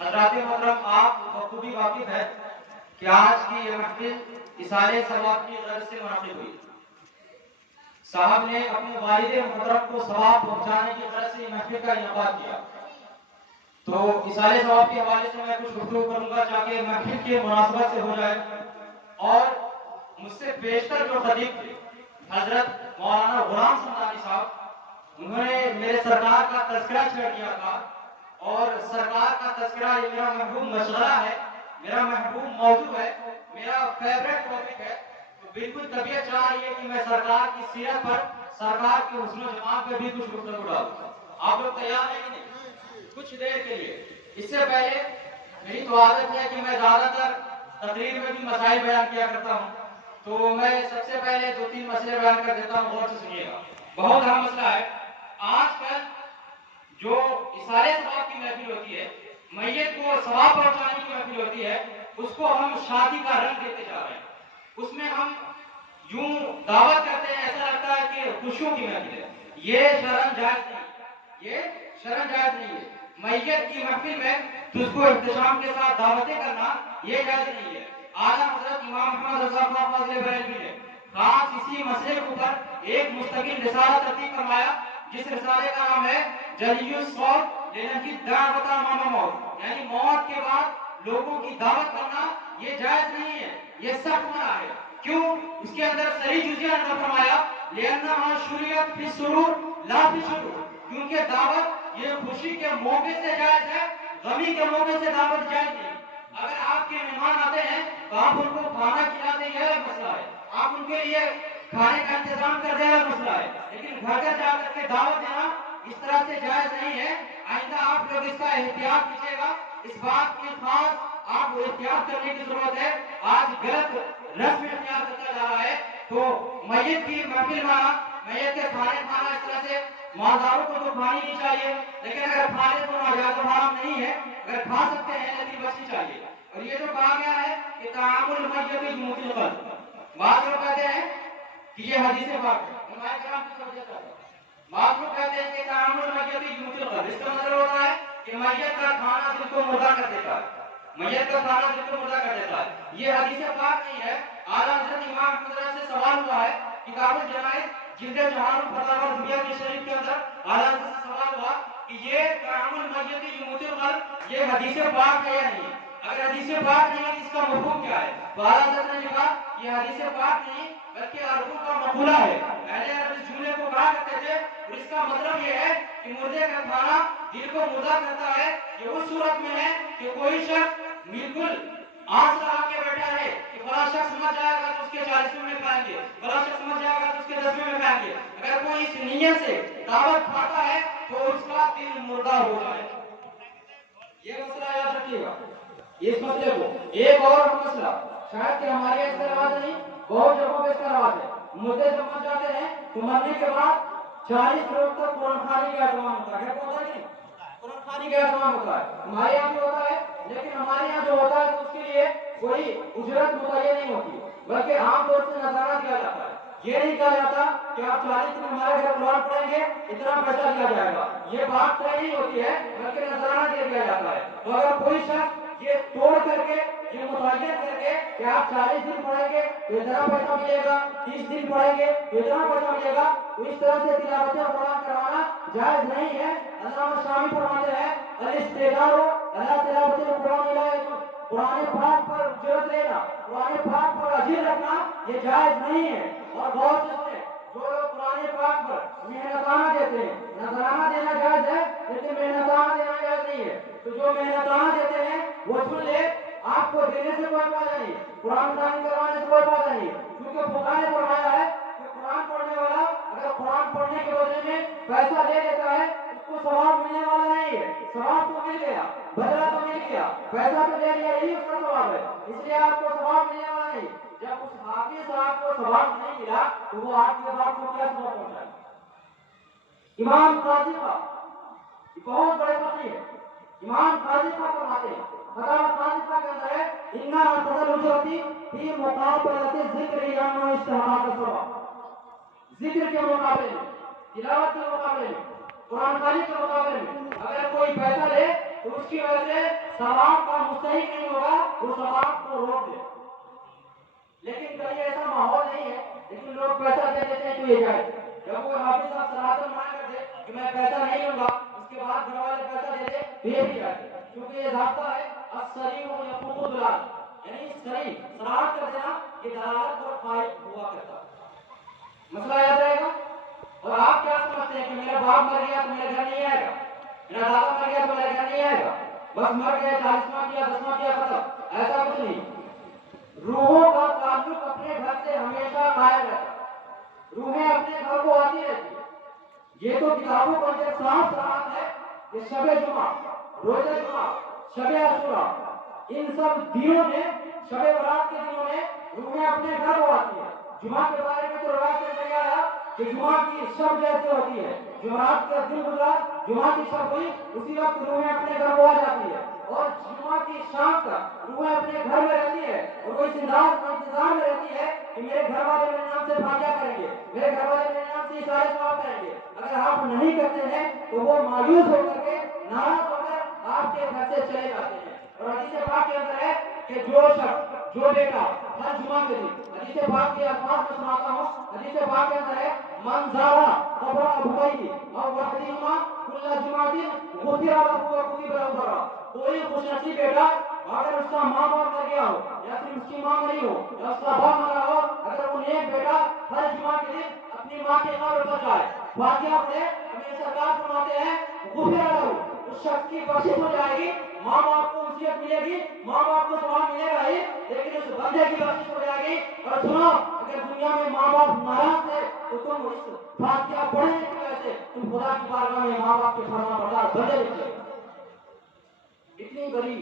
حضرات محترم، آپ بخوبی واقف ہے کہ آج کی یہ محفل اصالہ ثواب کی غرض سے منعقد ہوئی. صاحب نے اپنے والد محترم کو ثواب پہنچانے کی غرض سے محفل کا انعقاد کیا. تو اصالہ ثواب کے حوالے سے میں کچھ گفتگو کروں گا تاکہ محفل کے مناسبت سے ہو جائے. اور مجھ سے بیشتر جو خطیب تھے حضرت مولانا غلام سمدانی صاحب، انہوں نے میرے سرکار کا تذکرہ چھیڑ دیا تھا. اور سرکار کا تذکرہ یہ میرا محبوب مشغلہ ہے، میرا محبوب موضوع ہے، میرا فیوریٹ ٹاپک ہے. تو بالکل طبیعت چاہ رہی ہے کہ میں سرکار کی سیرت پر، سرکار کے حسن و جمال پہ بھی کچھ گفتگو ڈالوں. آپ لوگ تیار ہیں کہ نہیں؟ کچھ دیر کے لیے. اس سے پہلے میری تو عادت ہے کہ میں زیادہ تر تقریر میں بھی مسائل بیان کیا کرتا ہوں، تو میں سب سے پہلے 2-3 مسئلے بیان کر دیتا ہوں. غور سے سنیے گا. بہت اہم مسئلہ ہے. آج کل جو اصالہ ثواب کی محفل ہوتی ہے، میت کو ثواب پہنچانے کی محفل ہوتی ہے، اس کو ہم شادی کا رنگ دیتے جا رہے ہیں. اس میں ہم یوں دعوت کرتے ہیں، ایسا لگتا ہے کہ خوشیوں کی محفل ہے. یہ شرم جائز نہیں، یہ شرم جائز نہیں ہے. میت کی محفل میں اس کو احتشام کے ساتھ دعوتیں کرنا یہ جائز نہیں ہے. اعلیٰ حضرت امام محمد رضا خان فاضل بریلوی نے خاص اسی مسئلے کے اوپر ایک مستقل رسالہ ترتیب فرمایا، جس رسالے کا نام ہے جلی الصوت لنجد دعوت امام موت، یعنی موت کے بعد لوگوں کی دعوت کرنا یہ جائز نہیں ہے، یہ سخت منع ہے. کیوں؟ اس کے اندر صحیح جزیہ نقل فرمایا لأنها شرعت فی السرور لا فی الشرور، کیونکہ دعوت یہ خوشی کے موقع سے جائز ہے، غمی کے موقع سے دعوت جائز نہیں. اگر آپ کے مہمان آتے ہیں تو آپ ان کو کھانا کھلا دیں، یہ الگ مسئلہ ہے. آپ ان کے لیے کھانے کا انتظام کر دیں، الگ مسئلہ ہے. لیکن گھر گھر جا کر کے دعوت دینا اس طرح سے جائز نہیں ہے. آئندہ آپ لوگ اس کا احتیاط کیجیے گا. اس بات کی خاص آپ کو احتیاط کرنے کی ضرورت ہے. آج غلط رسم اختیار کرتا جا رہا ہے. تو میت کی محفل میں میت کے کھانے کھانا اس طرح سے مالداروں کو تو کھانی نہیں چاہیے، لیکن اگر کھانے تو ناجائز و حرام نہیں ہے، اگر کھا سکتے ہیں لیکن بچنی چاہیے. اور یہ جو کہا گیا ہے کہ تعامل المیت بموت القلب، بعض لوگ کہتے ہیں کہ یہ حدیث پاک ہے. علماء کرام کی توجہ کرتا ہوں. بعض لوگ کہتے ہیں کہ تعامل المیت بموت القلب، اس کا مطلب ہوتا ہے کہ میت کا کھانا دل کو مردہ کر دیتا ہے، میت کا کھانا دل کو مردہ کر دیتا ہے. یہ حدیث پاک نہیں ہے. اعلیٰ حضرت امام احمد سے سوال ہوا ہے کتاب الجنائز جلد جہان فتاوی رضویہ کے شریف کے اندر اعلیٰ حضرت سے سوال ہوا کہ یہ تعامل المیت بموت القلب یہ حدیث پاک ہے یا نہیں. اگر حدیث پاک نہیں ہے اس کا مفہوم کیا ہے؟ تو اعلیٰ حضرت نے کہا یہ حدیث پاک نہیں بلکہ عربوں کا مقولہ ہے. پہلے عرب اس جملے کو کہا کرتے تھے اور اس کا مطلب یہ ہے کہ مردے کا کھانا دل کو مردہ کرتا ہے. یہ اس صورت میں ہے کہ کوئی شخص بالکل آس لگا کے بیٹھا ہے کہ فلاں شخص مر جائے گا تو اس کے 40ویں میں کھائیں گے، فلاں شخص مر جائے گا تو اس کے 10ویں میں کھائیں گے. اگر کوئی اس نیت سے دعوت کھاتا ہے تو اس کا دل مردہ ہو جائے. یہ مسئلہ یاد رکھیے گا. اس مسئلے کو ایک اور مسئلہ شاید کہ ہمارے اس کا رواج نہیں، بہت جگہوں پہ اس کا رواج ہے. مردے جب مر جاتے ہیں تو مرنے کے بعد 40 لوگ تک قرآن خوانی کا اہتمام ہوتا ہے. کیا ہوتا ہے کہ قرآن خوانی کا اہتمام ہوتا ہے؟ ہمارے یہاں بھی ہوتا ہے، لیکن ہمارے یہاں جو ہوتا ہے تو اس کے لیے کوئی اجرت متعین نہیں ہوتی، بلکہ عام طور سے نذرانہ دیا جاتا ہے. یہ نہیں کہا جاتا کہ آپ 40 دن ہمارے گھر قرآن پڑھیں گے اتنا پیسہ دیا جائے گا. یہ بات طے نہیں ہوتی ہے بلکہ نذرانہ دے دیا جاتا ہے. تو اگر کوئی شخص یہ توڑ کر کے یہ متعین کر کے کہ آپ 40 دن پڑھیں گے تو اتنا پیسہ ملے گا، 30 دن پڑھیں گے تو اتنا پیسہ ملے گا، تو اس طرح سے تلاوت قرآن کروانا جائز نہیں ہے. علامہ شامی فرماتے ہیں الاستدار علی تلاوت القرآن لا، قرآن پاک پر اجرت لینا، قرآن پاک پر اجر رکھنا یہ جائز نہیں ہے. اور غور سے سنیں، جو لوگ قرآن پاک پر محنتانہ دیتے ہیں، نذرانہ دینا جائز ہے لیکن محنتانہ دینا جائز نہیں ہے. تو جو محنتانہ دیتے ہیں وہ سن لے، آپ کو دینے سے کوئی فائدہ نہیں، قرآن خوانی کروانے سے کوئی فائدہ نہیں. کیونکہ خدا نے فرمایا ہے کہ قرآن پڑھنے والا اگر قرآن پڑھنے کے بدلے میں پیسہ لے لیتا ہے اس کو ثواب ملنے والا نہیں ہے. ثواب تو مل گیا، بدلہ تو مل گیا، پیسہ تو لے لیا، یہی اس کا ثواب ہے، اس لیے آپ کو ثواب ملنے والا نہیں. جب اس حافظ صاحب کو ثواب نہیں ملا تو وہ آپ کے بعد کو کیا ثواب پہنچا؟ امام قاضی کا بہت بڑے فقیہ ہے، امام قاضی کا فرماتے ہیں فتاوی قاضی کا کے اندر ہے اِنَّا تَدَلُّ الْأُجْرَةِ فِي مُقَابَلَةِ الذِّكْرِ يَمْنَعُ اسْتِحْقَاقَ الثَّوَابِ. ذکر کے مقابلے میں، تلاوت کے مقابلے میں، قرآن خوانی کے مقابلے میں اگر کوئی پیسہ لے تو اس کی وجہ سے ثواب کا مستحق نہیں ہوگا، وہ ثواب کو روک دے. لیکن کہیں ایسا ماحول نہیں ہے، لیکن لوگ پیسہ دے دیتے ہیں تو یہ جائے. جب وہ حافظ صاحب صراحتاً منع کر دے کہ میں پیسہ نہیں لوں گا، اس کے بعد گھر والے پیسہ دے دے تو یہ بھی جائے. کیونکہ یہ ضابطہ ہے الصریح یفوق الدلال، یعنی صریح صراحت کر دینا یہ دلالت پر فائد ہوا کرتا. مسئلہ یاد رہے گا. اور آپ کیا سمجھتے ہیں کہ میرا باپ مر گیا تو میرے گھر نہیں آئے گا، میرا دادا مر گیا تو میرے گھر نہیں آئے گا، بس مر گئے 40واں کیا 10واں کیا ختم؟ ایسا کچھ نہیں. روحوں کا تعلق اپنے گھر سے ہمیشہ قائم رہتا، روحیں اپنے گھر کو آتی رہتی. یہ تو کتابوں پر جو صاف صراحت ہے کہ شب جمعہ، روزہ جمعہ، شب عاشورہ، ان سب دنوں میں، شب برات کے دنوں میں روحیں اپنے گھر کو آتی ہیں. جمعہ کے بارے میں تو روایت میں چلا آیا کہ جمعہ کی شب جیسے ہوتی ہے، جمعرات کا دن گزرا، جمعہ کی شب ہوئی، اسی وقت روحیں اپنے گھر کو آ جاتی ہے. اور جمعہ کی شام تک روحیں اپنے گھر میں رہتی ہے اور وہ انتظار میں رہتی ہے کہ میرے گھر والے میرے نام سے فاتحہ کریں گے، میرے گھر والے میرے نام سے اشارے ثواب کریں گے. اگر آپ نہیں کرتے ہیں تو وہ مایوس ہو کر کے، ناراض ہو کر آپ کے گھر سے چلے جاتے ہیں. اور حدیث پاک کے اندر ہے کہ جو شخص، جو بیٹا ہر جمعہ کے دن، حدیث پاک کے الفاظ میں سناتا ہوں، حدیث پاک کے اندر ہے من زارا قبر ابویہ اور وحدہما کل جمعہ غفر له وكتب له برا. کوئی خوش نصیب بیٹا اگر اس کا ماں باپ مر گیا ہو، یا پھر اس کی ماں مری ہو، یا اس کا باپ مرا ہو، اگر وہ نیک بیٹا ہر جمعہ کے دن اپنی ماں کے قبر پر جائے، فاتحہ پڑھے، ہمیں سرکار فرماتے ہیں غفر له، اس شخص کی بخشش ہو جائے گی. ماں باپ کو نصیحت ملے گی، ماں باپ کو ثواب ملے گا ہی، لیکن اس بندے کی بخشش ہو جائے گی. اور سنو، اگر دنیا میں ماں باپ ناراض تھے تو تم اس فاتحہ پڑھنے کی وجہ سے تم خدا کی بارگاہ میں ماں باپ کے فرما بردار بندے نکلے. اتنی بڑی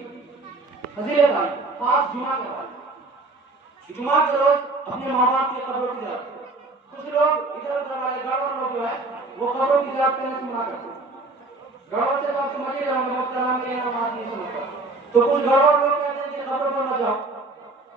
فضیلت آئی خاص جمعہ کے بعد. جمعہ کے روز اپنے ماں باپ کی قبروں کی زیارت کرو. کچھ لوگ ادھر ادھر والے گڑبڑ لوگ جو ہے وہ قبروں کی زیارت کرنے سے منع کرتے ہیں. گڑبڑ سے بات سمجھ رہے ہوں گے، مفت نام کے نماز نہیں سمجھتا. تو کچھ گڑبڑ لوگ کہتے ہیں کہ قبر پر نہ جاؤ.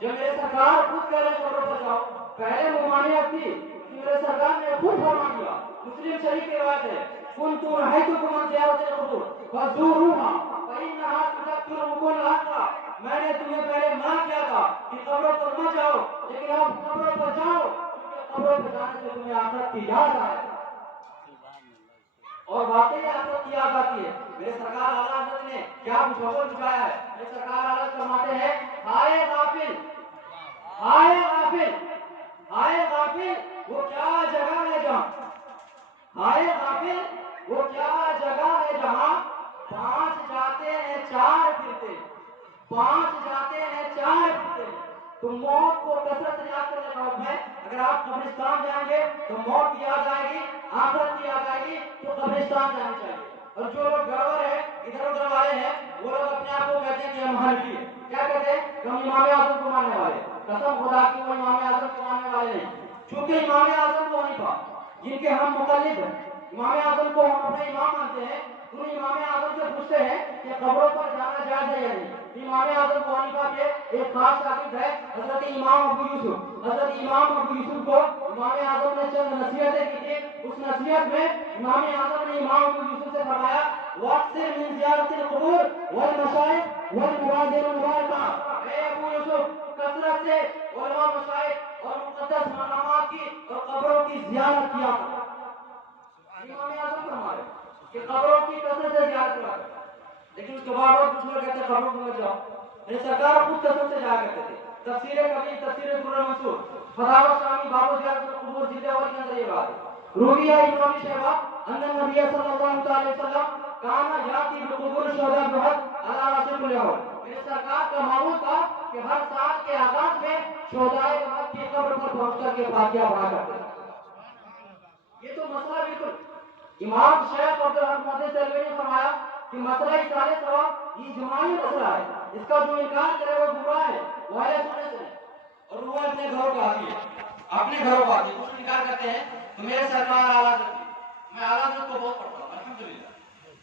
جب میرے سرکار خود کہہ رہے قبر پر جاؤ، پہلے ممانعت تھی کہ میرے سرکار نے خود فرما دیا. مسلم شریف کی روایت ہے كنت نهيتكم عن زيارة القبور فزوروها فإنها تذكركم الآخرة. میں نے تمہیں پہلے منع کیا تھا کہ قبروں پر مت جاؤ، لیکن اب قبروں پر جاؤ کیونکہ قبروں پر جانے سے تمہیں آخرت کی یاد آئے. اور واقعی آخرت کی یاد آتی ہے. میرے سرکار اعلیٰ حضرت نے کیا مشورہ دکھایا ہے. میرے سرکار اعلیٰ فرماتے ہیں ہائے غافل، ہائے غافل، ہائے غافل وہ کیا جگہ ہے جہاں، ہائے غافل وہ کیا جگہ ہے جہاں 5 جاتے ہیں 4 پھرتے، 5 جاتے ہیں 4 پھرتے. تو موت کو کثرت سے یاد کرنے کا حکم ہے. اگر آپ قبرستان جائیں گے تو موت کی یاد آئے گی، آخرت کی یاد آئے گی، تو قبرستان جانا چاہیے. اور جو لوگ گڑبڑ ہے، ادھر ادھر والے ہیں، وہ لوگ اپنے آپ کو کہتے ہیں کہ ہم حنفی ہیں. کیا کہتے ہیں کہ ہم امام اعظم کو ماننے والے. قسم خدا کی وہ امام اعظم کو ماننے والے نہیں. چونکہ امام اعظم وہ حنیفہ جن کے ہم مقلد ہیں، امام اعظم کو ہم اپنے امام مانتے ہیں، ان امام اعظم سے پوچھتے ہیں کہ قبروں پر جانا جائز ہے یا نہیں. امام اعظم ابو حنیفہ کے ایک خاص شاگرد ہے حضرت امام ابو یوسف. حضرت امام ابو یوسف کو امام اعظم نے چند نصیحتیں کی تھی. اس نصیحت میں امام اعظم نے امام ابو یوسف سے فرمایا واکثر من زیارت القبور والمشائخ والمبادر المبارکہ. اے ابو یوسف، کثرت سے علماء، مشائخ اور مقدس مقامات کی اور قبروں کی زیارت کیا کرو. امام اعظم فرما رہے کہ قبروں کی کثرت سے زیارت کیا کرو. لیکن اس کے بعد اور کچھ لوگ کہتے ہیں قبروں کو مت جاؤ. میرے سرکار خود کثرت سے جایا کرتے تھے. تفسیر کبیر، تفسیر در منصور، فتاوی شامی، باب زیارت القبور جلد اول کے اندر یہ بات ہے. رویہ ابن ابی شیبہ ان النبی صلی اللہ علیہ وسلم کان یاتی بقبور الشہداء بحد علی راس کل یوم. میرے سرکار کا معمول تھا کہ ہر سال کے آغاز میں شہداء بحد کی قبر پر پہنچ کر کے فاتحہ پڑھا کرتے تھے. یہ تو مسئلہ بالکل امام شیخ عبد الرحمن دہلوی نے فرمایا کہ مسئلہ اشارے ثواب یہ اجماعی مسئلہ ہے. اس کا جو انکار کرے وہ گمراہ ہے، وہ اہل سنت ہے. اور وہ اپنے گھروں کو آتی ہے، اپنے گھروں کو آتی ہے. کچھ انکار کرتے ہیں تو میرے سرکار اعلیٰ حضرت، میں اعلیٰ حضرت کو بہت پڑھتا ہوں الحمدللہ.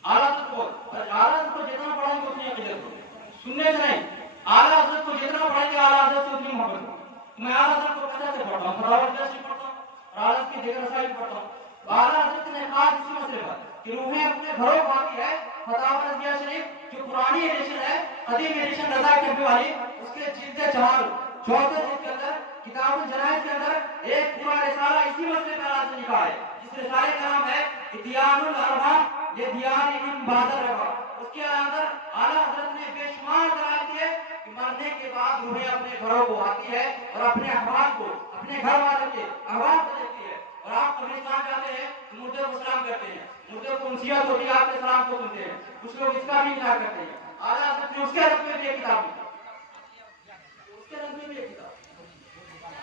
اعلیٰ حضرت کو اعلیٰ حضرت کو جتنا پڑھیں گے اتنی عقیدت ہوگی. سننے سے نہیں، اعلیٰ حضرت کو جتنا پڑھیں گے اعلیٰ حضرت سے اتنی محبت ہوگی. میں اعلیٰ حضرت کو کثرت سے پڑھتا ہوں، فراوت سے پڑھتا ہوں، عالم کی دیگر رسائل پڑھتا ہوں. اعلیٰ حضرت نے خاص اسی مسئلے پر کہ روحیں اپنے گھروں کو آتی ہے. فتاوی رضویہ شریف جو پرانی ایڈیشن ہے, قدیم ایڈیشن رضا کیمپی والی, اس کے جلد 4 چوتھے جلد کے اندر کتاب الجنائز کے اندر ایک پورا رسالہ اسی مسئلے پر اعلیٰ حضرت نے لکھا ہے, جس رسالے کا نام ہے اتیان الاربع لدیان ابن بعد الربع. اس کے اندر اعلیٰ حضرت نے بے شمار دلائل دیے کہ مرنے کے بعد روحیں اپنے گھروں کو آتی ہے اور اپنے احوال کو, اپنے گھر والوں کے احوال کو دیکھتی ہے. اور آپ قبرستان جاتے ہیں تو مردے کو سلام کرتے ہیں, مردے کو انسیت ہوتی ہے, آپ کے سلام کو سنتے ہیں, کچھ لوگ اس کا بھی انکار کرتے ہیں. اعلیٰ حضرت نے اس کے رد میں بھی ایک کتاب لکھی, اس کے رد میں بھی ایک کتاب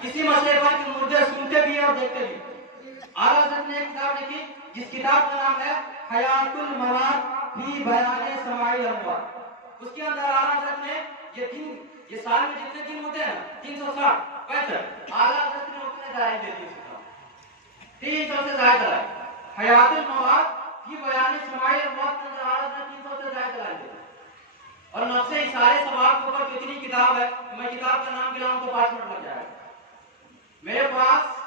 اسی مسئلے پر کہ مردے سنتے بھی ہیں اور دیکھتے بھی. اعلیٰ حضرت نے ایک کتاب لکھی جس کتاب کا نام ہے حیات المواد فی بیان سماع الاموات. اس کے اندر اعلیٰ حضرت نے یہ سال میں جتنے دن ہوتے ہیں 360 65, اعلیٰ حضرت نے اتنے دلائل دے دی, 300 سے زائد دلائل. حیات المواد فی بیان سماع الاموات کے اندر اعلیٰ حضرت نے 300 سے زائد دلائل دے دی. اور نفس اثار ثواب کے اوپر اتنی کتاب ہے, میں کتاب کا نام گلاؤں تو 5 منٹ لگ جائے گا. میرے پاس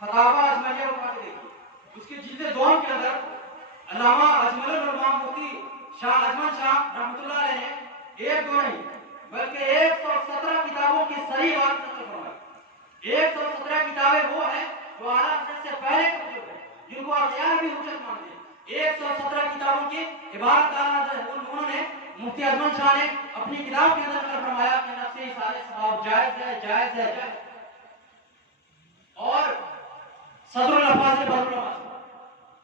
فتاوی اجملیہ اٹھا کے دیکھیے, اس کی جلد 2 کے اندر علامہ اجمل العلماء مفتی شاہ اجمل شاہ رحمۃ اللہ علیہ نے 1 2 نہیں بلکہ 117 کتابوں کی صحیح بات نقل فرمائی. 117 کتابیں وہ ہیں جو اعلیٰ حضرت سے پہلے کے بزرگ ہیں, جن کو اغیار بھی حجت مانتے ہیں. 117 کتابوں کی عبارت اعلیٰ حضرت انہوں نے مفتی اجمل شاہ نے اپنی کتاب کے اندر نقل فرمایا کہ نفس اثار ثواب جائز ہے, جائز ہے, جائز. اور صدر الافاظ بدرالعلماء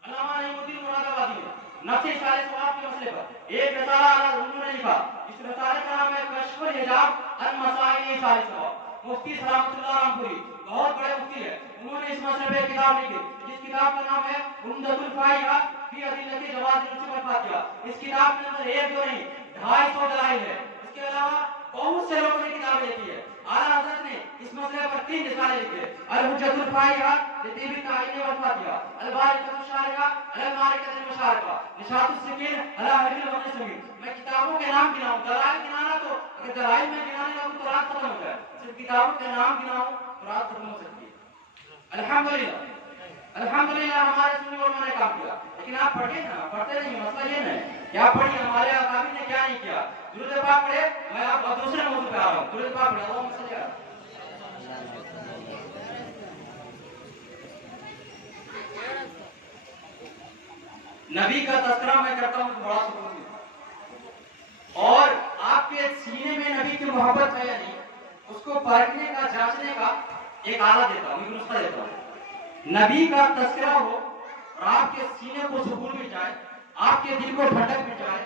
علامہ نعیم الدین مراد آبادی نے نفس اثار ثواب کے مسئلے پر ایک رسالہ انہوں نے لکھا. اس رسالے کا نام ہے کشف الحجاب عن مسائل اثار ثواب. مفتی سلامت اللہ رامپوری بہت بڑے مفتی ہے, انہوں نے اس مسئلے پہ کتاب لکھی جس کتاب کا نام ہے عمدۃ الفائحہ فی ادلۃ جواز النسب الفاتحہ. اس کتاب کے اندر 1 2 نہیں 250 دلائل ہے. اس کے علاوہ بہت سے لوگوں نے کتابیں لکھی ہے. اعلیٰ حضرت نے اس مسئلے پر 3 رسالے لکھے, الحجۃ الفائحہ لطیب التعین والفاتحہ, البارکۃ الشارحہ علی المعرکۃ المشارکہ, نشاط السکین علی حل الوقت السمین. میں کتابوں کے نام گناؤں, دلائل گنانا تو اگر دلائل میں گنانے لگوں تو رات ختم ہو جائے, صرف کتابوں کے نام گناؤں تو رات ختم ہو سکتی ہے. الحمدللہ الحمدللہ ہمارے سنی علماء نے کام کیا, لیکن آپ پڑھیں نا, پڑھتے نہیں. مسئلہ یہ نہیں کہ آپ پڑھیے ہمارے اکابر نے کیا نہیں کیا. درود پاک پڑھے, میں آپ دوسرے موضوع پہ آ رہا ہوں. درود پاک پڑھے, اللہم صلی علی نبی کا تذکرہ میں کرتا ہوں تو بڑا سکون ملتا ہے. اور آپ کے سینے میں نبی کی محبت ہے یا نہیں, اس کو پرکھنے کا, جانچنے کا ایک آلہ دیتا ہوں, ایک نسخہ دیتا ہوں. نبی کا تذکرہ ہو اور آپ کے سینے کو سکون مل جائے, آپ کے دل کو ٹھنڈک مل جائے,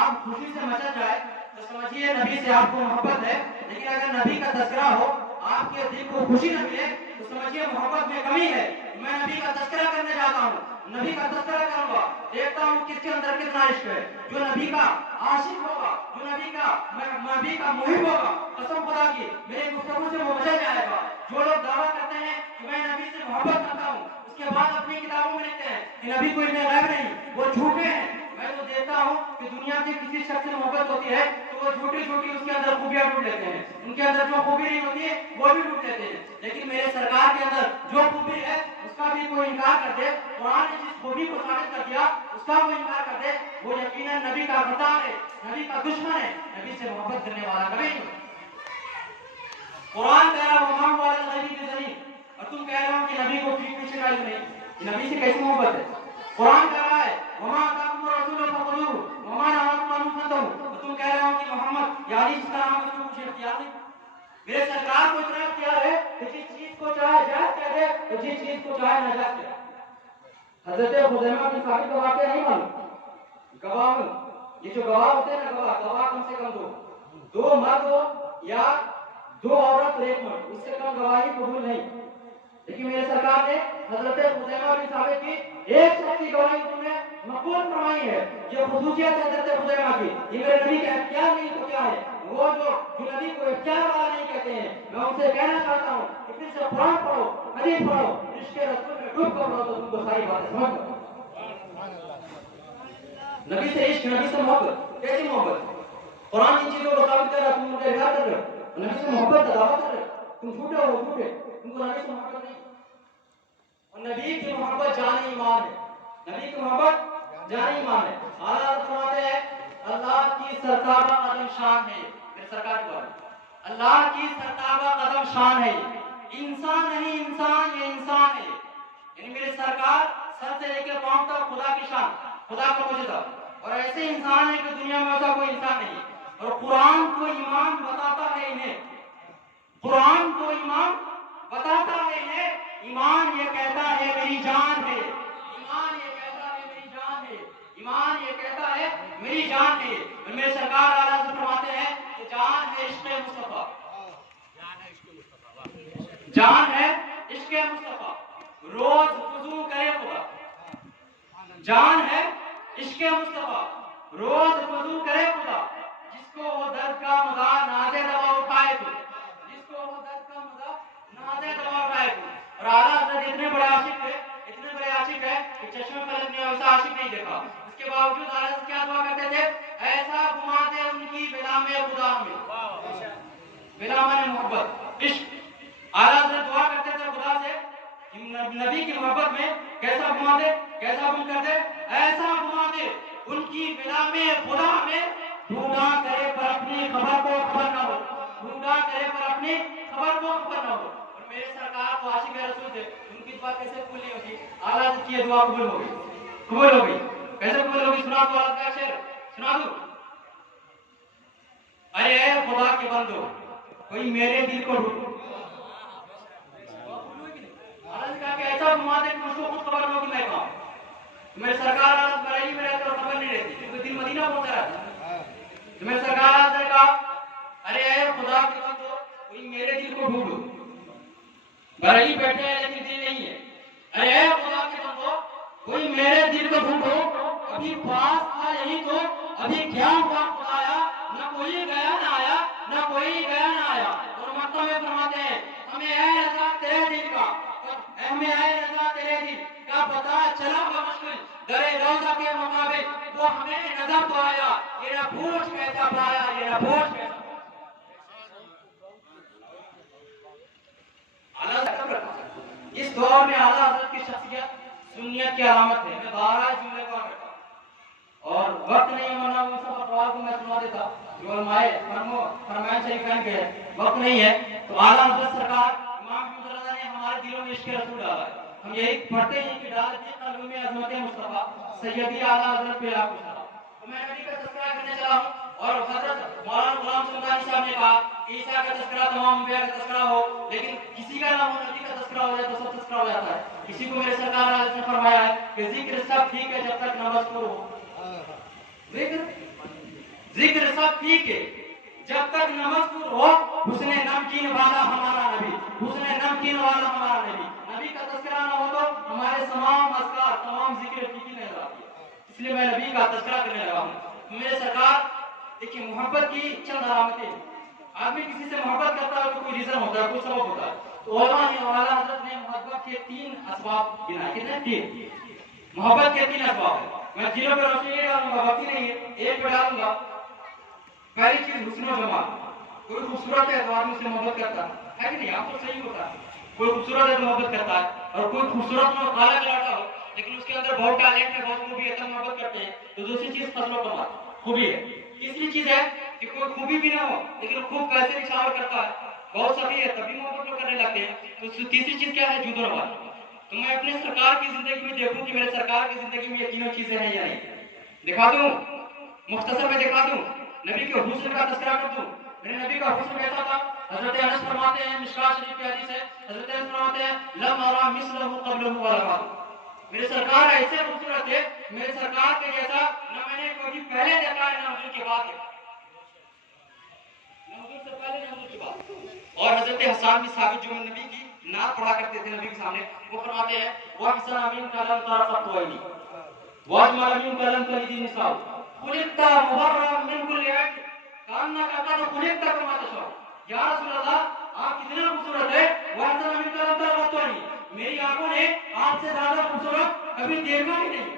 آپ خوشی سے مچل جائے تو سمجھیے نبی سے آپ کو محبت ہے. لیکن اگر نبی کا تذکرہ ہو, آپ کے دل کو خوشی نہ ملے تو سمجھیے محبت میں کمی ہے. میں نبی کا تذکرہ کرنے جاتا ہوں, نبی کا تذکرہ کروں گا, دیکھتا ہوں کس کے اندر کتنا عشق ہے. جو نبی کا عاشق ہوگا, جو نبی کا محب ہوگا, قسم خدا کی میرے گفتگو سے وہ مچل جائے گا. جو لوگ دعویٰ کرتے ہیں کہ میں نبی سے محبت کرتا ہوں, اس کے بعد اپنی کتابوں میں لکھتے ہیں کہ نبی کوئی غیب نہیں, وہ جھوٹے ہیں. میں تو دیکھتا ہوں کہ دنیا کے کسی شخص سے محبت ہوتی ہے تو وہ چھوٹی چھوٹی اس کے اندر خوبیاں ڈھونڈ لیتے ہیں, ان کے اندر جو خوبی نہیں ہوتی ہے وہ بھی ڈھونڈ لیتے ہیں. لیکن میرے سرکار کے اندر جو خوبی ہے اس کا بھی کوئی انکار کر دے, قرآن نے جس خوبی کو ثابت کر دیا اس کا کوئی انکار کر دے, وہ یقیناً نبی کا غدار ہے, نبی کا دشمن ہے, نبی سے محبت کرنے والا کبھی نہیں. قرآن کہہ رہا ہے وما علی الغیب بضنین, اور تم کہہ رہے ہو کہ نبی کو پیٹ پیچھے کا علم نہیں. نبی سے کیسی محبت ہے؟ قرآن کہہ رہا ہے وما آتاکم الرسول فخذوہ وما نہاکم عنہ فانتہوا, اور تم کہہ رہے ہو کہ محمد یعنی جس کا نام ہے اس کو کچھ اختیار نہیں. میرے سرکار کو اتنا اختیار ہے کہ جس چیز کو چاہے جائز کہہ دے تو جس چیز کو چاہے ناجائز کہہ دے. حضرت خزیمہ بن ثابت کا واقعہ نہیں معلوم؟ گواہ, یہ جو گواہ ہوتے ہیں نا, گواہ کم سے کم 2 مرد ہو یا 2 عورت اور 1 مرد, اس سے کم گواہی قبول نہیں. لیکن میرے سرکار نے حضرت خزیمہ بن ثابت کی ایک شخص کی گواہی تمہیں مقبول فرمائی ہے. یہ خصوصیت ہے حضرت خزیمہ کی, یہ میرے نبی کا اختیار نہیں تو کیا ہے؟ وہ جو نبی کو اختیار والا نہیں کہتے ہیں, میں ان سے کہنا چاہتا ہوں کہ پھر سے قرآن پڑھو, حدیث پڑھو, عشق رسول میں ڈوب کر پڑھو تو تم کو ساری باتیں سمجھ میں. نبی سے عشق, نبی سے محبت, کیسی محبت؟ قرآن ان چیزوں کو ثابت کر رہا, تم ان کا انکار کر رہے ہو. نبی سے محبت کا دعویٰ کر رہے ہو, تم جھوٹے ہو, جھوٹے, تم کو نبی سے محبت نہیں. اور نبی کی محبت جان ایمان ہے، نبی کی محبت جان ایمان ہے۔ اعلیٰ حضرت فرماتے ہیں اللہ کی سرتابہ قدم شان ہے، میرے سرکار کی بات، اللہ کی سرتابہ قدم شان ہے، انسان نہیں انسان، یہ انسان ہے، یعنی میرے سرکار سر سے لے کے پاؤں تک خدا کی شان، خدا کا معجزہ، اور ایسے انسان ہے کہ دنیا میں ایسا کوئی انسان نہیں، اور قرآن کو ایمان بتاتا ہے انہیں، قرآن کو ایمان بتاتا ہے انہیں، ایمان یہ کہتا ہے میری جان ہے، ایمان یہ کہتا ہے میری جان ہے، ایمان یہ کہتا ہے میری جان ہے۔ اور میرے سرکار اعلیٰ حضرت فرماتے ہیں کہ جان ہے عشق مصطفیٰ، جان ہے عشق مصطفیٰ، روز وضو کرے خدا، جان ہے عشق مصطفیٰ، روز وضو کرے خدا، جس کو وہ درد کا مزہ نازے دوا اٹھائے تو، جس کو وہ درد کا مزہ نازے دوا اٹھائے تو۔ اور اعلیٰ حضرت اتنے بڑے عاشق تھے، اتنے بڑے عاشق ہے کہ چشمے فلک نے ایسا عاشق نہیں دیکھا، اس کے باوجود اعلیٰ حضرت کیا دعا کرتے تھے، ایسا گھماتے ان کی بلا میں خدا میں، بلا میں محبت عشق، اعلیٰ حضرت دعا کرتے تھے خدا سے کہ نبی کی محبت میں کیسا گھما دے، کیسا گم کر دے، ایسا گھما دے ان کی بلا میں خدا میں، ڈھونڈا کرے پر اپنی خبر کو خبر نہ ہو، ڈھونڈا کرے پر اپنی خبر کو خبر نہ ہو۔ اور میرے سرکار تو عاشق رسول تھے، ان کی بات کیسے قبول نہیں ہوگی؟ اعلیٰ حضرت کی دعا قبول ہو گئی، قبول ہو گئی، کیسے قبول ہوگی؟ سنا دو اعلیٰ کا شعر، سنا دو۔ ارے اے خدا کے بندو کوئی میرے دل کو ڈھونڈو، کہا کہ ایسا گھما دے کہ اس کو خود خبر نہ ہو کہ میں کہاں، میرے سرکار حالت بریلی میں رہتے اور خبر نہیں رہتی، کیونکہ دل مدینہ پہنچا رہتا، تو میرے سرکار حالت نے کہا ارے اے خدا کے بندو کوئی میرے دل کو ڈھونڈو، بریلی بیٹھے ہیں لیکن دل نہیں ہے، ارے اے خدا کے بندو کوئی میرے دل کو ڈھونڈو، ابھی پاس تھا یہی تو، ابھی کیا ہوا خدایا، نہ کوئی گیا نہ آیا، نہ کوئی گیا نہ آیا۔ اور مکہ میں فرماتے ہیں ہمیں اے رضا تیرے دل کا، ہمیں اے رضا تیرے دل کا پتا چلا بمشکل، درے روضہ کے مقابل وہ ہمیں نظر تو آیا، یہ نہ پوچھ کیسا پایا، یہ نہ پوچھ کیسا پایا۔ اس دور میں اعلیٰ حضرت کی شخصیت سنیت کی علامت ہے، میں بارہ جملے کو کرتا ہوں اور وقت نہیں ہونا وہ سب اقوال کو میں سنا دیتا جو علمائے فرمائن شریفین کے وقت نہیں ہے، تو اعلیٰ حضرت سرکار امام احمد رضا نے ہمارے دلوں میں عشق رسول ڈالا ہے، ہم یہی پڑھتے ہیں کہ ڈال دی قلب میں عظمت مصطفیٰ سیدی اعلیٰ حضرت پہ آپ تو میں نبی کا تذکرہ کرنے چلا ہوں، اور حضرت مولانا غلام سمدانی صاحب نے کہا کہ عیسیٰ کا تذکرہ تمام انبیاء کا تذکرہ ہو، لیکن کسی کا نام نبی کا تذکرہ ہو جائے تو سب تذکرہ ہو جاتا ہے۔ کسی کو میرے سرکار علیہ نے فرمایا ہے کہ ذکر سب ٹھیک ہے جب تک نہ مذکور ہو، ذکر سب ٹھیک ہے جب تک نہ مذکور ہو، حسن نمکین والا ہمارا نبی، حسن نمکین والا ہمارا نبی، نبی کا تذکرہ نہ ہو تو ہمارے تمام اذکار تمام ذکر فیکی نہیں آتی، اس لیے میں نبی کا تذکرہ کرنے لگا ہوں۔ میرے سرکار دیکھیے محبت کی چند علامتیں، آدمی کسی سے محبت کرتا ہے تو کوئی ریزن ہوتا ہے، کوئی سبب ہوتا ہے، تو علماء نے اعلیٰ حضرت نے محبت کے 3 اسباب گنائے، کتنے؟ 3 محبت کے 3 اسباب ہیں، میں چیزوں پہ روشنی نہیں ڈالوں گا، وقت نہیں ہے، ایک پہ ڈالوں گا۔ پہلی چیز حسن و جمال، کوئی خوبصورت ہے تو آدمی سے محبت کرتا ہے کہ نہیں؟ آپ تو صحیح ہوتا ہے، کوئی خوبصورت ہے تو محبت کرتا ہے، اور کوئی خوبصورت میں کالا کلاٹا ہو لیکن اس کے اندر بہت ٹیلنٹ ہے، بہت خوبی ہے، تب محبت کرتے ہیں۔ تو دوسری چیز فضل و کمال خوبی ہے۔ تیسری چیز ہے کہ کوئی خوبی بھی نہ ہو لیکن خوب کیسے نچھاور کرتا ہے، بہت سبھی ہے تبھی محبت کو کرنے لگتے ہیں۔ تو تیسری چیز کیا ہے؟ جود و نواز۔ تو میں اپنے سرکار کی زندگی میں دیکھوں کہ میرے سرکار کی زندگی میں یہ تینوں چیزیں ہیں یا نہیں، دکھا دوں، مختصر میں دکھا دوں، نبی کے حسن کا تذکرہ کر دوں۔ میرے نبی کا حسن کیسا تھا؟ حضرت انس فرماتے ہیں، مشکاۃ شریف کی حدیث ہے، حضرت انس فرماتے ہیں لم ارى مثله قبله ولا بعده، میرے سرکار ایسے خوبصورت تھے، میرے سرکار کے جیسا نہ میں نے کبھی پہلے دیکھا ہے نہ حضور کے بعد دیکھا، نہ حضور سے پہلے نہ حضور کے بعد۔ اور حضرت حسان بھی ثابت جو نبی کی نعت پڑھا کرتے تھے نبی کے سامنے، وہ فرماتے ہیں وَحْسَنَ مِنْكَ لَمْ تَرَ قَطُّ عَيْنِي وَأَجْمَلَ مِنْكَ لَمْ تَلِدِ النِّسَاءُ خُلِقْتَ مُبَرَّأً مِنْ كُلِّ عَيْبٍ كَأَنَّكَ قَدْ خُلِقْتَ كَمَا تَشَاءُ۔ یا رسول اللہ آپ کتنے خوبصورت ہیں، وَحْسَنَ مِنْكَ لَمْ تَرَ قَطُّ عَيْنِي، میری آنکھوں نے آپ سے زیادہ خوبصورت کبھی دیکھا ہی نہیں۔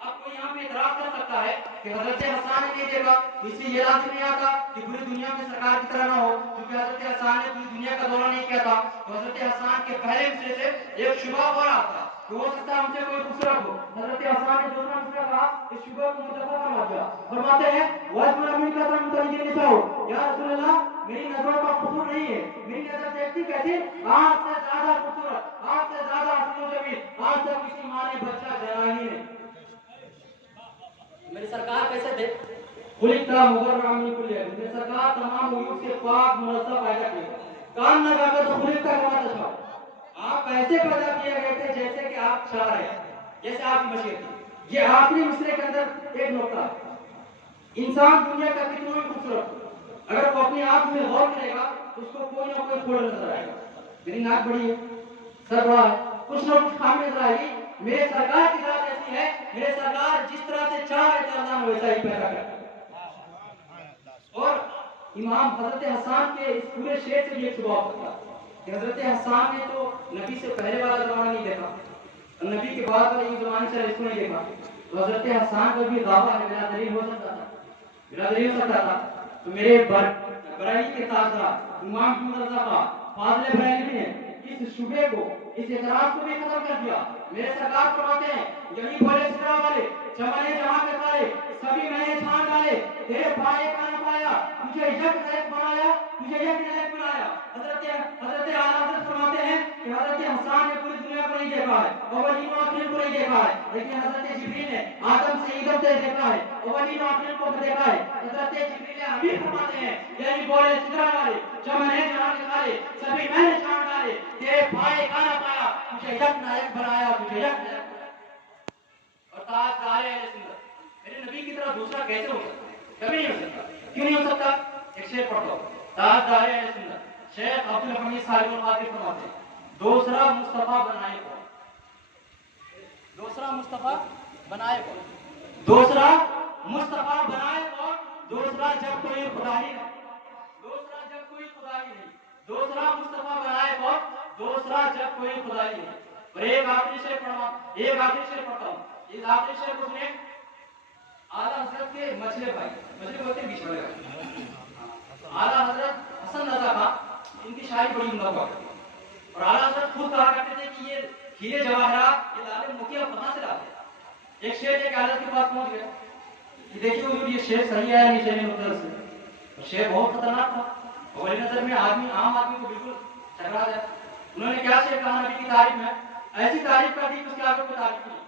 اب کوئی یہاں پہ اعتراض کر سکتا ہے کہ حضرت حسان نے نہیں دیکھا، اس سے یہ لازم نہیں آتا کہ پوری دنیا میں سرکار کی طرح نہ ہو، کیونکہ حضرت حسان نے پوری دنیا کا دورہ نہیں کیا تھا، تو حضرت حسان کے پہلے حصے سے ایک شبہ ہو رہا تھا کہ ہو سکتا ہے ہم سے کوئی دوسرا ہو. حضرت حسان نے دوسرا مسئلہ کہا اس شبہ کو متفق فرما دیا. فرماتے ہیں وَأَجْمَلَ مِنْكَ تَمْتَلِجِ النِّسَاءُ یا رسول اللہ میری نظروں کا قصور نہیں ہے, میری نظر دیکھتی کیسی آپ سے زیادہ خوبصورت, آپ سے زیادہ حسن و جمیل آج تک کسی ماں نے بچہ جنا ہی نہیں. میری سرکار کیسے تھے؟ خلقتا مبرأ من کل عیب, میری سرکار تمام عیوب سے پاک منزہ پیدا کیے. کان لگا کر تو خلقتا کما تشاء, آپ ایسے پیدا کیے گئے تھے جیسے کہ آپ چاہ رہے ہیں, جیسے آپ کی مشیت تھی. یہ آخری مصرے کے اندر ایک نقطہ ہے. انسان دنیا کا کتنا بھی خوبصورت ہو, اگر وہ اپنے آپ میں غور کرے گا تو اس کو کوئی نہ کوئی کھوڑ نظر آئے گا. میری ناک بڑی ہے, سر بڑا ہے, کچھ نہ کچھ خامی نظر آئے گی. میرے سرکار کی ذات ایسی ہے, میرے سرکار جس طرح سے چاہ رہے تھے اللہ نے ویسا ہی پیدا کر. اور امام حضرت حسان کے اس پورے شعر سے بھی ایک شبہ ہوتا ہے کہ حضرت حسان نے تو نبی سے پہلے والا زمانہ نہیں دیکھا, نبی کے بعد والا یہ زمانے سے اس کو نہیں دیکھا, تو حضرت حسان کا بھی دعویٰ ہے میرا دلیل ہو سکتا تھا, میرا دلیل ہو سکتا تھا. تو میرے برائیلی کے تاجدار امام احمد رضا کا فاضل بریلوی نے اس شبہ کو, اس اعتراض کو بھی ختم کر دیا. میرے سرکار فرماتے ہیں یہی بولے سدرا والے چمنے جہاں کے تارے سبھی میں نے چھان ڈالے, تیرے پائے کا نہ پایا, تجھے یک نیک بنایا, تجھے یک نیک بنایا. حضرت اعلیٰ حضرت فرماتے ہیں کہ حضرت حسان نے پوری دنیا کو نہیں دیکھا ہے, اولین و آخرین کو نہیں دیکھا ہے, لیکن حضرت جبریل نے آدم سے ایدم سے دیکھا ہے, اولین و آخرین کو دیکھا ہے. حضرت جبریل حبیب فرماتے ہیں یعنی بولے سدرا والے چمنے جہاں کے تارے سبھی میں نے چھان ڈالے, تیرے پائے کا نہ پایا, تجھے یک نیک بنایا, تجھے یک نیک. اور تاجدار اہل سنت میرے نبی کی طرح دوسرا کیسے ہو سکتا ہے؟ کبھی نہیں ہو سکتا. کیوں نہیں ہو سکتا؟ ایک شعر پڑھتا ہوں. تاجدار اہل سنت شیخ عبد الحمید صاحب القادری فرماتے ہیں دوسرا مصطفیٰ بنائے کون, دوسرا مصطفیٰ بنائے کون, دوسرا مصطفیٰ بنائے کون, دوسرا جب کوئی خدا ہی نہیں, دوسرا جب کوئی خدا ہی نہیں, دوسرا مصطفیٰ بنائے کون, دوسرا جب کوئی خدا ہی نہیں. اور ایک آخری شعر پڑھتا ہوں. اس آخری شعر کو سنیں. اعلیٰ حضرت کے مچھلے بھائی, مچھلے بولتے ہیں بچھڑے بھائی, اعلیٰ حضرت حسن رضا کا ان کی شاعری بڑی عمدہ ہوا. اور اعلیٰ حضرت خود کہا کرتے تھے کہ یہ ہیرے جواہرات یہ لالے موقع کہاں سے لاتے. ایک شعر ایک حضرت کے پاس پہنچ گیا کہ دیکھیے حضور یہ شعر صحیح ہے نہیں صحیح مطلب سے. شعر بہت خطرناک تھا, اور نظر میں آدمی عام آدمی کو بالکل ٹکرا جائے. انہوں نے کیا شعر کہا نبی کی تعریف میں, ایسی تعریف کر دی اس کے آگے کوئی تعریف نہیں,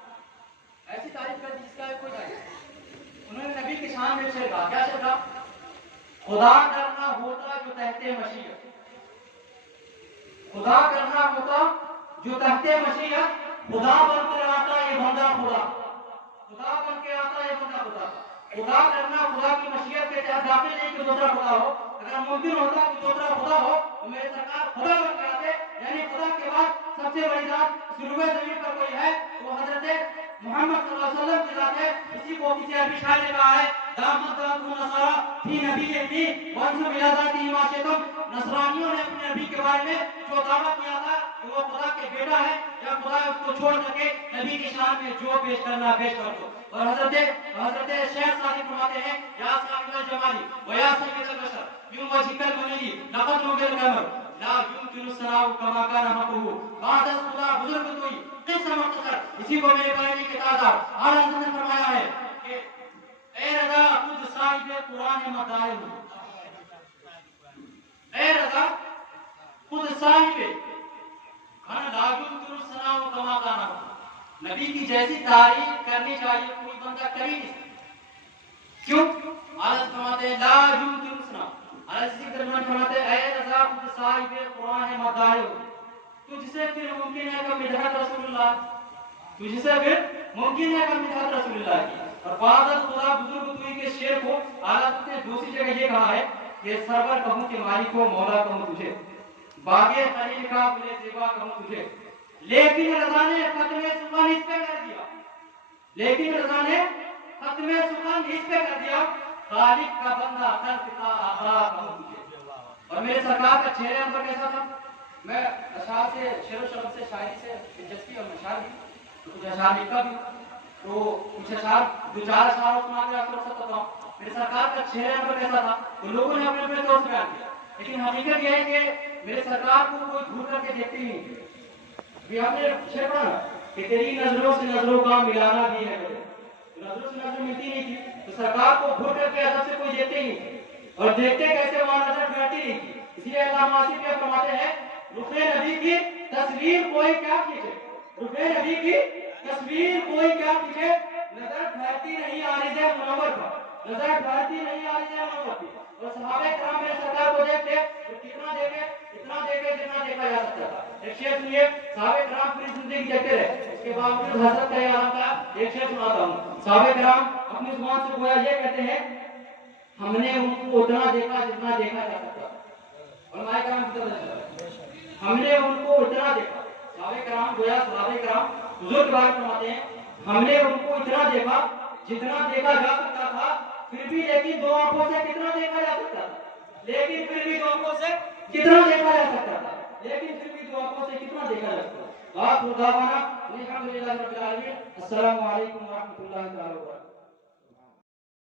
ایسی تعریف کر دی جس کے آگے کوئی تعریف نہیں. انہوں نے نبی کی شان میں شعر کہا, کیا شعر کہا, خدا کرنا ہوتا جو تحت مشیت, خدا کرنا ہوتا جو تحت مشیت, خدا بن کے آتا یہ بندہ خدا, خدا بن کے آتا یہ بندہ خدا. خدا کرنا خدا کی مشیت کے تحت داخل نہیں کہ دوسرا خدا ہو. اگر ممکن ہوتا کہ دوسرا خدا ہو تو میرے سرکار خدا بن کے آتے. یعنی خدا کے بعد سب سے بڑی ذات روئے زمین پر کوئی ہے وہ حضرت محمد صلی اللہ علیہ وسلم کی ذات ہے. اسی کو کسی عربی شاعر نے کہا ہے دامت نصارا فی نبی ابنی وانسو بلا ذاتی ماشتم. نصرانیوں نے اپنے نبی کے بارے میں جو دعویٰ کیا تھا کہ وہ خدا کے بیٹا ہے یا خدا اس کو چھوڑ کر کے نبی کی شان میں جو پیش کرنا پیش کر دو. اور حضرت شیخ صادق فرماتے ہیں یا صاحب الجمالی و یا سید البشر یوں وجہ کر بنی لقد روبل قمر لا یمکن الثناء کما کان حقه بعد از خدا بزرگ کوئی قصہ مختصر. اسی کو میرے بارے کے تازہ اعلیٰ حضرت نے فرمایا ہے کہ اے رضا خود صاحب قرآن مداح ہو, اے رضا خود صاحب کھانا لا یمکن الثناء کما کان حقه. نبی کی جیسی تعریف کرنی چاہیے کوئی بندہ کبھی نہیں سکتا. کیوں؟ اعلیٰ فرماتے ہیں لا یمکن الثناء. اعلیٰ اسی درمیان فرماتے ہیں اے رضا خود صاحب قرآن مداح ہو, تجھ سے پھر ممکن ہے کہ مدحت رسول اللہ, تجھ سے پھر ممکن ہے کہ مدحت رسول اللہ کی. اور فاضل خدا بزرگ توئی کے شعر کو اعلیٰ نے دوسری جگہ یہ کہا ہے کہ سرور کہوں کہ مالک کو مولا کہوں تجھے, باغے خلیل کا بلے زیبا کہوں تجھے. لیکن رضا نے ختم سخن اس پہ کر دیا, لیکن رضا نے ختم سخن اس پہ کر دیا, خالق کا بندہ خلق کا آقا کہوں تجھے. اور میرے سرکار کا چہرے پر کیسا تھا. میں اشعار سے شعر و شعر سے شاعری سے دلچسپی اور مشاعر بھی کچھ اشعار لکھا بھی, تو کچھ اشعار دو چار اشعار سنا کے آپ کو سکتا ہوں. میرے سرکار کا چہرے پر کیسا تھا تو لوگوں نے اپنے اپنے طور سے بیان کیا, لیکن حقیقت یہ ہے کہ میرے سرکار کو کوئی گھور کر کے دیکھتے ہی نہیں. ہم نے شعر پڑھا کہ تیری نظروں سے نظروں کا ملانا بھی ہے مجھے. نظروں سے نظر ملتی نہیں تھی تو سرکار کو گھر کر کے ادب سے کوئی دیکھتے ہی نہیں تھے اور دیکھتے کیسے وہاں نظر ٹھہرتی نہیں تھی. اس لیے علامہ آصف کیا فرماتے ہیں رخ نبی کی تصویر کوئی کیا کھینچے, رخ نبی کی تصویر کوئی کیا کھینچے, نظر ٹھہرتی نہیں عارض منور پر, نظر ٹھہرتی نہیں عارض منور پر. اور صحابہ کرام میرے سرکار کو دیکھتے تو کتنا دیکھے اتنا دیکھے جتنا دیکھا جا سکتا تھا. ایک شعر سنیے, صحابہ کرام پوری زندگی دیکھتے رہے, اس کے باوجود حضرت کا یہ عالم تھا. ایک شعر سناتا ہوں. صحابہ کرام اپنی زبان سے گویا یہ کہتے ہیں ہم نے ان کو اتنا دیکھا جتنا دیکھا جا سکتا تھا. علماء کرام کی طرف ہم نے ان کو اتنا دیکھا. صحابہ کرام گویا صحابہ کرام حضور کے بارے میں فرماتے ہیں ہم نے ان کو اتنا دیکھا جتنا دیکھا جا سکتا تھا, پھر بھی لیکن دو آنکھوں سے کتنا دیکھا جا سکتا تھا, لیکن پھر بھی دو آنکھوں سے کتنا دیکھا جا سکتا تھا, لیکن پھر بھی دو آنکھوں سے کتنا دیکھا جا سکتا تھا. بات خداوانا الحمدللہ رب العالمین. السلام علیکم ورحمۃ اللہ تعالی وبرکاتہ.